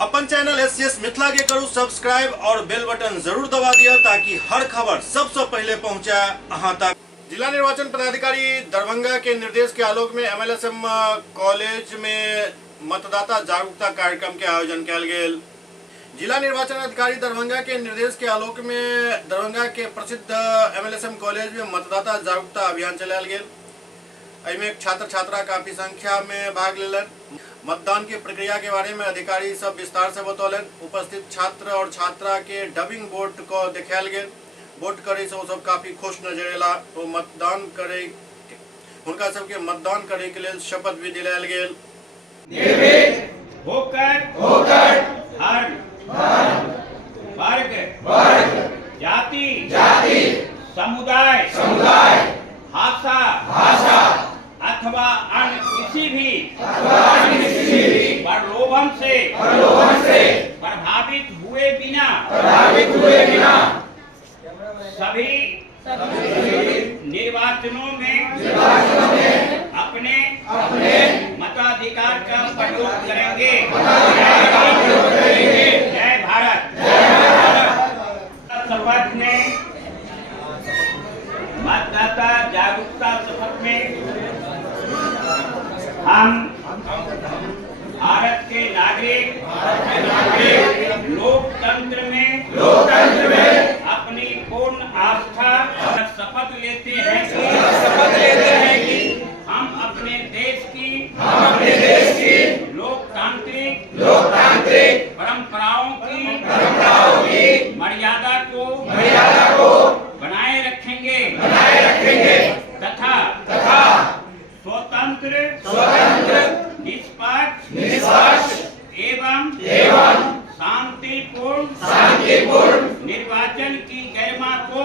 अपन channel SCS Mithila के करू subscribe और बेल बटन जरूर दबा दिया ताकि हर खबर सबसे पहले पहुंचे अहां तक। जिला निर्वाचन पदाधिकारी दरभंगा के निर्देश के आलोक में एमएलएसएम कॉलेज में मतदाता जागरूकता कार्यक्रम के आयोजन किया गेल। जिला निर्वाचन अधिकारी दरभंगा के निर्देश के आलोक में दरभंगा के प्रसिद्ध एमएलएसएम कॉलेज में मतदाता जागरूकता अभियान चलायल गेल। एहिमे छात्र छात्रा काफी संख्या में भाग लेलन। मतदान की प्रक्रिया के बारे में अधिकारी सब विस्तार से बतौलन। उपस्थित छात्र और छात्रा के डबिंग वोट को देखायल गेल। वोट करे से वो सब काफी खुश नजर अयला। तो मतदान करे उनका सबके मतदान करे के लिए शपथ भी दिलायल गेल। निर्भीक होकर हर वर्ग जाति समुदाय भाषा अथवा अन्य किसी भी प्रलोभन से प्रभावित हुए बिना सभी निर्वाचनों में अपने मताधिकार का प्रयोग करेंगे। जय भारत। शपथ में मतदाता जागरूकता शपथ में हम भारत के नागरिक लोकतंत्र में अपनी पूर्ण आस्था शपथ लेते हैं कि हम अपने देश की लोकतांत्रिक परंपराओं की मर्यादा को बनाए रखेंगे तथा स्वतंत्र निष्पक्ष एवं शांतिपूर्ण निर्वाचन की गरिमा को